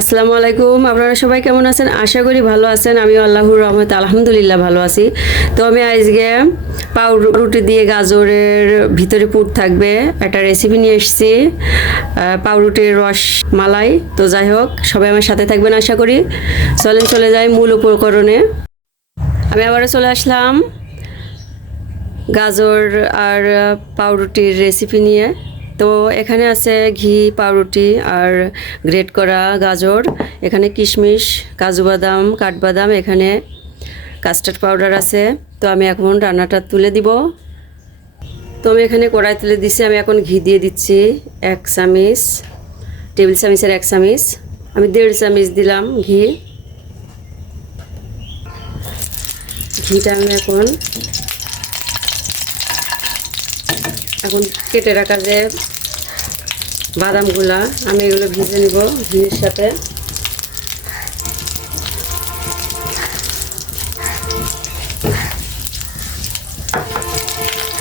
আসসালামু আলাইকুম। আপনারা সবাই কেমন আছেন? আশা করি ভালো আছেন। আমিও আল্লাহর রহমতে আলহামদুলিল্লাহ ভালো আছি। তো আমি আজকে পাউরুটি দিয়ে গাজরের ভিতরে পুর থাকবে একটা রেসিপি নিয়ে এসেছি, পাউরুটির রস মালাই। তো যাই হোক, সবাই আমার সাথে থাকবেন আশা করি। চলে যাই মূল উপকরণে। আমি আবারও চলে আসলাম গাজর আর পাউরুটির রেসিপি নিয়ে। তো এখানে আছে ঘি, পাউরুটি আর গ্রেট করা গাজর, এখানে কিশমিশ, কাজু বাদাম, কাঠবাদাম, এখানে কাস্টার্ড পাউডার আছে। তো আমি এখন রান্নাটা তুলে দিব। তো আমি এখানে কড়াই তুলে দিচ্ছি। আমি এখন ঘি দিয়ে দিচ্ছি 1 চামচ, টেবিল চামচের 1 চামচ। আমি 1.5 চামচ দিলাম ঘি। ঘিটা আমি এখন কেটে রাখা যে বাদামগুলা, আমি এগুলো ভেজে নিব ঘিয়ের সাথে।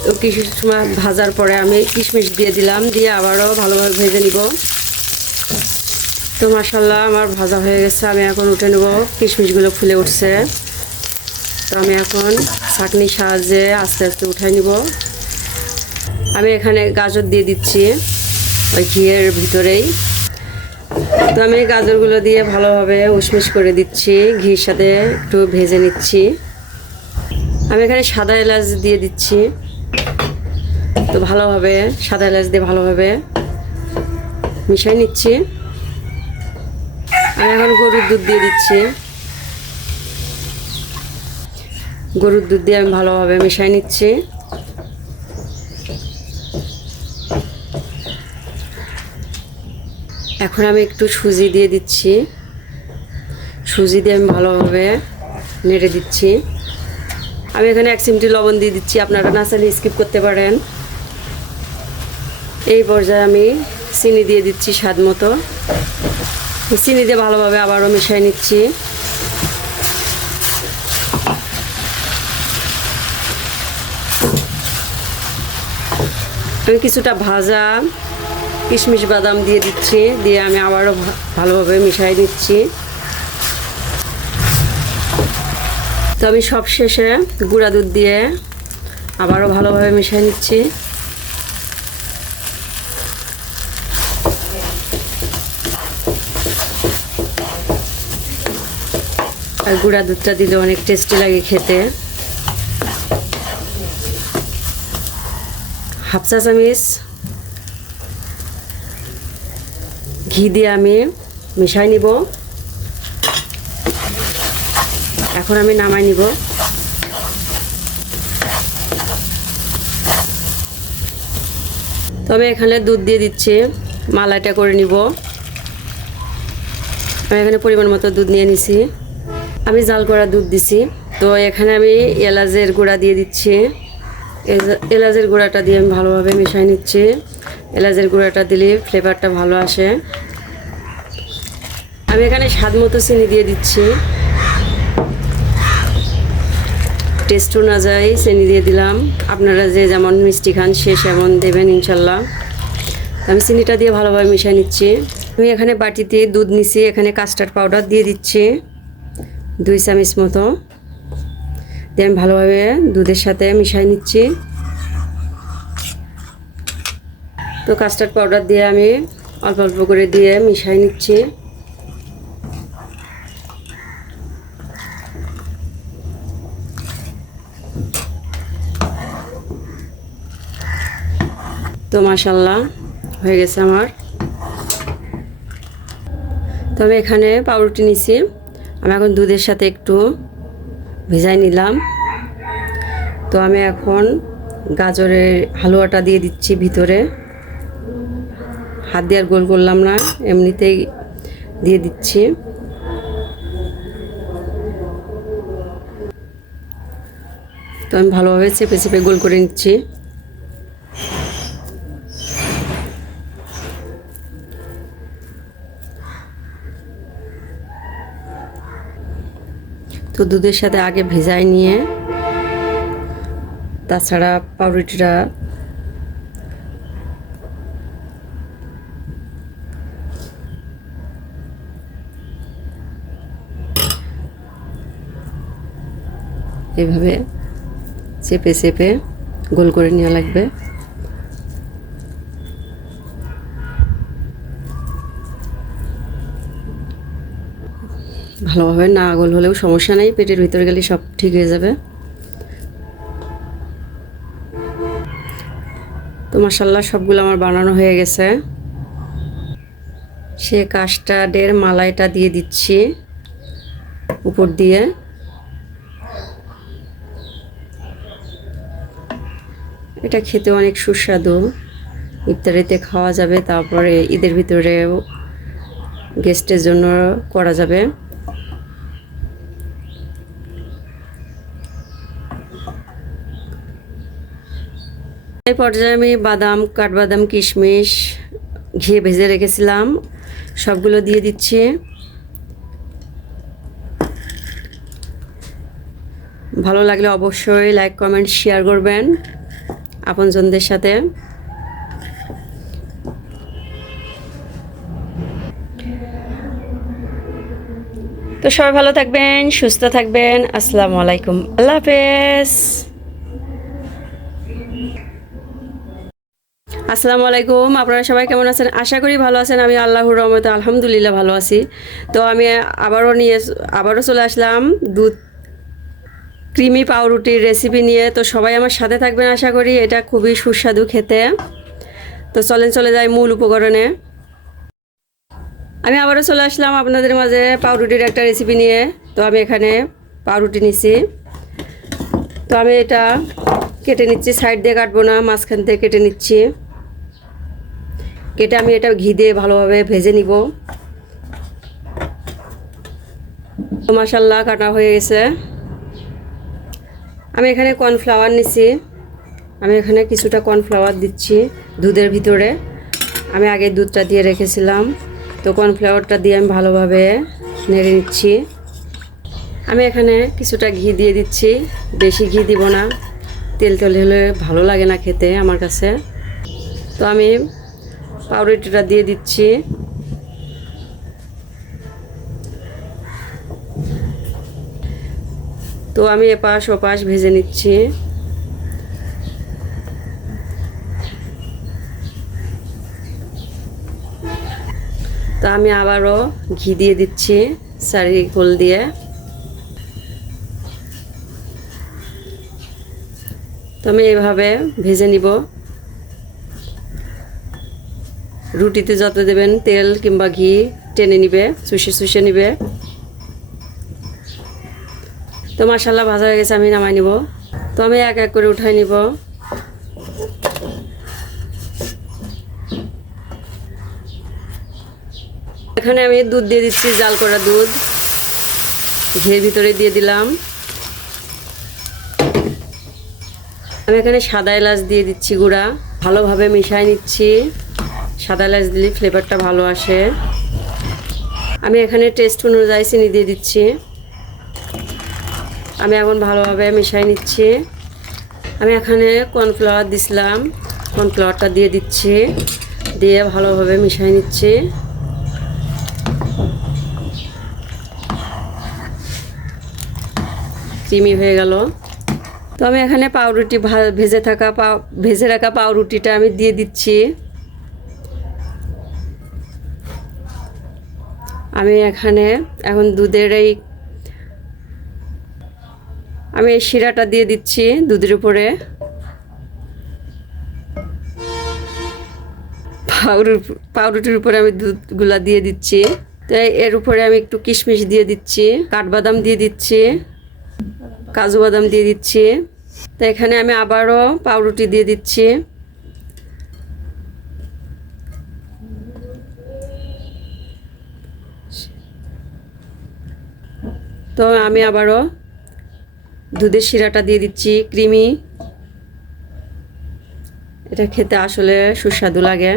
তো কিছু সময় ভাজার পরে আমি কিশমিশ দিয়ে দিলাম, দিয়ে আবারও ভালোভাবে ভেজে নিব। তো মাশাআল্লাহ আমার ভাজা হয়ে গেছে। আমি এখন উঠে নেব। কিশমিশগুলো ফুলে উঠছে। তো আমি এখন ছাঁকনির সাহায্যে আস্তে আস্তে উঠাই নিব। আমি এখানে গাজর দিয়ে দিচ্ছি ওই ঘিয়ের ভিতরেই। তো আমি গাজরগুলো দিয়ে ভালোভাবে উশমিশ করে দিচ্ছি, ঘির সাথে একটু ভেজে নিচ্ছি। আমি এখানে সাদা এলাচ দিয়ে দিচ্ছি। তো ভালোভাবে সাদা এলাচ দিয়ে ভালোভাবে মিশিয়ে নিচ্ছি। আমি এখন গরুর দুধ দিয়ে দিচ্ছি। গরুর দুধ দিয়ে আমি ভালোভাবে মিশিয়ে নিচ্ছি। এখন আমি একটু সুজি দিয়ে দিচ্ছি। সুজি দিয়ে আমি ভালোভাবে নেড়ে দিচ্ছি। আমি এখানে 1 চিমটি লবণ দিয়ে দিচ্ছি, আপনারা না চাইলে স্কিপ করতে পারেন। এই পর্যায়ে আমি চিনি দিয়ে দিচ্ছি স্বাদ মতো। চিনি দিয়ে ভালোভাবে আবারও মিশিয়ে নিচ্ছি। আমি কিছুটা ভাজা কিশমিশ বাদাম দিয়ে দিচ্ছি, দিয়ে আমি আবারও ভালোভাবে মিশিয়ে নিচ্ছি। তো আমি সবশেষে গুঁড়া দুধ দিয়ে আবারও ভালোভাবে মিশিয়ে নিচ্ছি। আর গুঁড়া দুধটা দিলে অনেক টেস্টি লাগে খেতে। 1/2 চা চামচ ঘি দিয়ে আমি মিশাই নিব। এখন আমি নামাই নিব। তবে এখানে দুধ দিয়ে দিচ্ছি, মালাইটা করে নিব। আমি এখানে পরিমাণ মতো দুধ নিয়ে নিছি। আমি জাল করা দুধ দিছি। তো এখানে আমি এলাচের গুঁড়া দিয়ে দিচ্ছি। এলাচের গুঁড়াটা দিয়ে আমি ভালোভাবে মিশিয়ে নিচ্ছি। এলাচের গুঁড়াটা দিলে ফ্লেভারটা ভালো আসে। আমি এখানে স্বাদ মতো চিনি দিয়ে দিচ্ছি। টেস্ট অনুযায়ী চিনি দিয়ে দিলাম। আপনারা যে যেমন মিষ্টি খান সে সেমন দেবেন ইনশাল্লাহ। আমি চিনিটা দিয়ে ভালোভাবে মিশিয়ে নিচ্ছি। আমি এখানে বাটিতে দুধ নিচ্ছি, এখানে কাস্টার্ড পাউডার দিয়ে দিচ্ছি 2 চামচ মতো। দিয়ে আমি ভালোভাবে দুধের সাথে মিশিয়ে নিচ্ছি। তো কাস্টার্ড পাউডার দিয়ে আমি অল্প অল্প করে দিয়ে মিশিয়ে নিচ্ছি। তো মাশাআল্লাহ হয়ে গেছে আমার। তবে এখানে পাউরুটি নিছি, আমি এখন দুধের সাথে একটু ভেজাই নিলাম। তো আমি এখন গাজরের হালুয়াটা দিয়ে দিচ্ছি ভিতরে। হাত দিয়ে আর গোল করলাম না, এমনিতেই দিয়ে দিচ্ছি। তো আমি ভালোভাবে চেপে চেপে গোল করে নিচ্ছি। তো দুধের সাথে আগে ভেজাই নিয়ে, তাছাড়া পাউরুটিটা এইভাবে চেপে চেপে গোল করে নেওয়া লাগবে। ভালোভাবে না গোল হলেও সমস্যা নেই, পেটের ভিতরে গেলে সব ঠিক হয়ে যাবে। তো মাশাআল্লাহ সবগুলো আমার বানানো হয়ে গেছে। সে কাস্টার্ডের মালাইটা দিয়ে দিচ্ছি উপর দিয়ে। এটা খেতে অনেক সুস্বাদু, ইফতারিতে খাওয়া যাবে, তারপরে ঈদের ভিতরে গেস্টের জন্য করা যাবে। এই পর্যায়ে আমি বাদাম, কাঠবাদাম, কিশমিশ ঘিয়ে ভেজে রেখেছিলাম, সবগুলো দিয়ে দিচ্ছি। ভালো লাগলে অবশ্যই লাইক, কমেন্ট, শেয়ার করবেন আপনজনদের সাথে। তো সবাই ভালো থাকবেন, সুস্থ থাকবেন। আসসালামু আলাইকুম, আল্লাহ হাফেজ। আসসালামু আলাইকুম, আপনারা সবাই কেমন আছেন? আশা করি ভালো আছেন। আমি আল্লাহর রহমতে আলহামদুলিল্লাহ ভালো আছি। তো আমি আবারও চলে আসলাম দুধ ক্রিমি পাউরুটির রেসিপি নিয়ে। তো সবাই আমার সাথে থাকবেন আশা করি। এটা খুবই সুস্বাদু খেতে। তো চলে যাই মূল উপকরণে। আমি আবারও চলে আসলাম আপনাদের মাঝে পাউরুটির একটা রেসিপি নিয়ে। তো আমি এখানে পাউরুটি নিছি। তো আমি এটা কেটে নিচ্ছি, সাইড দিয়ে কাটবো না, মাঝখান থেকে কেটে নিচ্ছি। কেটে আমি এটা ঘি দিয়ে ভালোভাবে ভেজে নিব। তো মাশাআল্লাহ কাটা হয়ে গেছে। আমি এখানে কর্নফ্লাওয়ার নিছি। আমি এখানে কিছুটা কর্নফ্লাওয়ার দিচ্ছি দুধের ভিতরে। আমি আগে দুধটা দিয়ে রেখেছিলাম। তো কর্নফ্লাওয়ারটা দিয়ে আমি ভালোভাবে নেড়ে নিচ্ছি। আমি এখানে কিছুটা ঘি দিয়ে দিচ্ছি, বেশি ঘি দিব না, তেল হলে ভালো লাগে না খেতে আমার কাছে। তো আমি পাউরুটিটা দিয়ে দিচ্ছি। তো আমি এপাশ ওপাশ ভেজে নিচ্ছি। তো আমি আবারও ঘি দিয়ে দিচ্ছি চারিকোল দিয়ে। তো আমি এভাবে ভেজে নিব। রুটিতে যত দেবেন তেল কিংবা ঘি টেনে নিবে, চুষে নিবে। তো মাশাআল্লাহ ভাজা হয়ে গেছে, আমি নামাই নিব। তো আমি এক এক করে উঠাই নিব। এখানে আমি দুধ দিয়ে দিচ্ছি, জাল করা দুধ ঘিয়ের ভিতরে দিয়ে দিলাম। আমি এখানে সাদা এলাচ দিয়ে দিচ্ছি গুঁড়া, ভালোভাবে মিশাই নিচ্ছি। সাদা এলাচ দিলে ফ্লেভারটা ভালো আসে। আমি এখানে টেস্ট অনুযায়ী চিনি দিয়ে দিচ্ছি। আমি এখন ভালোভাবে মিশাই নিচ্ছি। আমি এখানে কর্নফ্লাওয়ার দিছিলাম, কর্নফ্লাওয়ারটা দিয়ে দিচ্ছি, দিয়ে ভালোভাবে মিশাই নিচ্ছি। ক্রিমি হয়ে গেল। তো আমি এখানে পাউরুটি ভেজে রাখা পাউরুটিটা আমি দিয়ে দিচ্ছি। আমি এখানে এখন আমি এই শিরাটা দিয়ে দিচ্ছি দুধের উপরে। পাউরুটির উপরে আমি দুধগুলা দিয়ে দিচ্ছি। তো এর উপরে আমি একটু কিশমিশ দিয়ে দিচ্ছি, কাঠবাদাম দিয়ে দিচ্ছি, কাজু বাদাম দিয়ে দিচ্ছি। তো এখানে আমি আবারও পাউরুটি দিয়ে দিচ্ছি। তো আমি আবারও দুধের শিরাটা দিয়ে দিচ্ছি, ক্রিমি। এটা খেতে আসলে সুস্বাদু লাগে।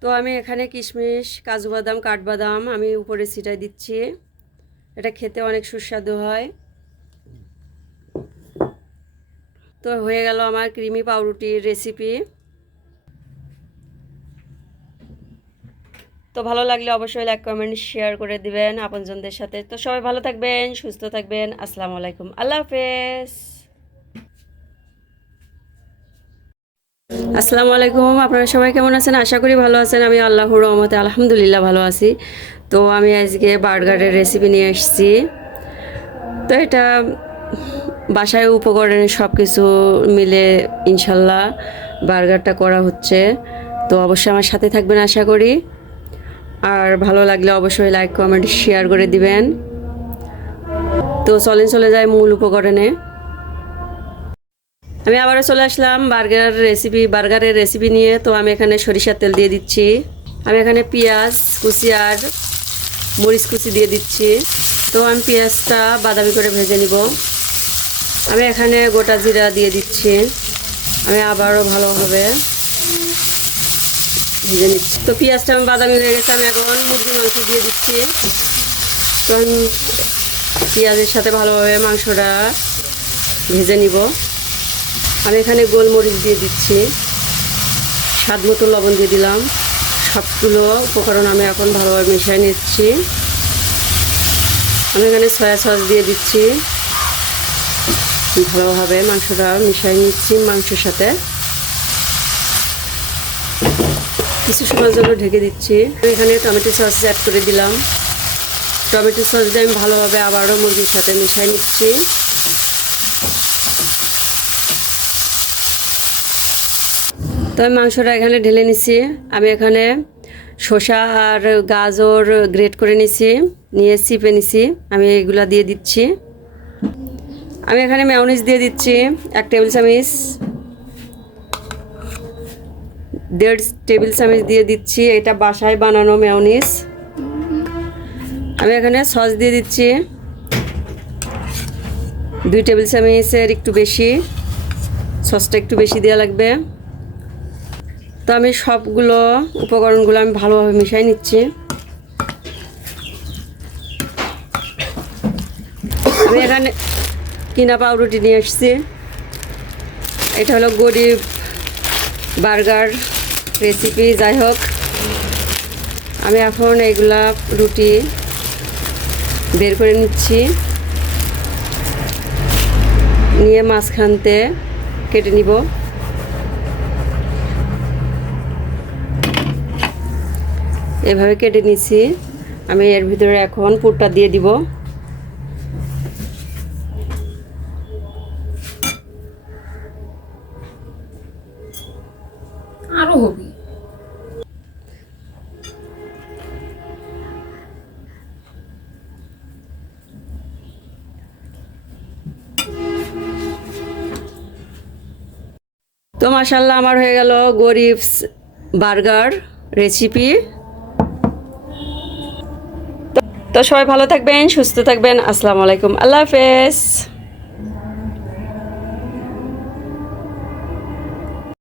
তো আমি এখানে কিশমিশ, কাজু বাদাম, কাঠবাদাম আমি উপরে ছিটাই দিচ্ছি। এটা খেতে অনেক সুস্বাদু হয়। তো হয়ে গেল আমার ক্রিমি পাউরুটির রেসিপি। তো ভালো লাগলে অবশ্যই লাইক কমেন্ট শেয়ার করে দিবেন আপনজনদের সাথে। তো সবাই ভালো থাকবেন, সুস্থ থাকবেন। আসসালামু আলাইকুম, আল্লাহ হাফেজ। আসসালামু আলাইকুম, আপনারা সবাই কেমন আছেন? আশা করি ভালো আছেন। আমি আল্লাহর রহমতে আলহামদুলিল্লাহ ভালো আছি। তো আমি আজকে বার্গারের রেসিপি নিয়ে এসেছি। তো এটা বাসায় উপকরণে সব কিছু মিলে ইনশাল্লাহ বার্গারটা করা হচ্ছে। তো অবশ্যই আমার সাথে থাকবেন আশা করি। আর ভালো লাগলে অবশ্যই লাইক কমেন্ট শেয়ার করে দিবেন। তো চলে যায় মূল উপকরণে। আমি আবারও চলে আসলাম বার্গারের রেসিপি নিয়ে। তো আমি এখানে সরিষার তেল দিয়ে দিচ্ছি। আমি এখানে পেঁয়াজ কুচি আর মরিচ কুচি দিয়ে দিচ্ছি। তো আমি পেঁয়াজটা বাদামি করে ভেজে নিব। আমি এখানে গোটা জিরা দিয়ে দিচ্ছি। আমি আবারও ভালোভাবে ভেজে নিচ্ছি। তো পেঁয়াজটা আমি বাদামি হয়ে গেছে। আমি এখন মুরগির মাংস দিয়ে দিচ্ছি। তো আমি পেঁয়াজের সাথে ভালোভাবে মাংসটা ভেজে নিব। আমি এখানে গোলমরিচ দিয়ে দিচ্ছি, স্বাদ মতো লবণ দিয়ে দিলাম। সবগুলো উপকরণ আমি এখন ভালোভাবে মিশিয়ে নিচ্ছি। আমি এখানে সয়া সস দিয়ে দিচ্ছি। ভালোভাবে মাংসটা মিশিয়ে নিচ্ছি মাংসের সাথে। কিছু সময়ের জন্য ঢেকে দিচ্ছি। এখানে টমেটো সস অ্যাড করে দিলাম। টমেটো সস দিয়ে আমি ভালোভাবে আবারও মুরগির সাথে মিশিয়ে নিচ্ছি। তো আমি মাংসটা এখানে ঢেলে নিচ্ছি। আমি এখানে শসা আর গাজর গ্রেট করে নিয়ে চিপে নিছি। আমি এগুলা দিয়ে দিচ্ছি। আমি এখানে মেয়োনিজ দিয়ে দিচ্ছি 1 টেবিল চামচ, 1.5 টেবিল চামচ দিয়ে দিচ্ছি। এটা বাসায় বানানো মেয়োনিজ। আমি এখানে সস দিয়ে দিচ্ছি 2 টেবিল চামচের একটু বেশি। সসটা একটু বেশি দেওয়া লাগবে। তো আমি সবগুলো উপকরণগুলো আমি ভালোভাবে মিশিয়ে নিচ্ছি। আমি এখানে কিনা পাউরুটি নিয়ে এসেছি। এটা হলো গরিব বার্গার রেসিপি। যাই হোক, আমি এখন এইগুলা রুটি বের করে নিচ্ছি, নিয়ে মাঝখানতে কেটে নিব। এভাবে কেটে নিচ্ছি। আমি এর ভিতরে এখন পুরটা দিয়ে দিব। আরো হবে। তো মাশাআল্লাহ আমার হয়ে গেল গরিব বার্গার রেসিপি। তো সবাই ভালো থাকবেন, সুস্থ থাকবেন। আসসালামু আলাইকুম, আল্লাহ হাফেজ।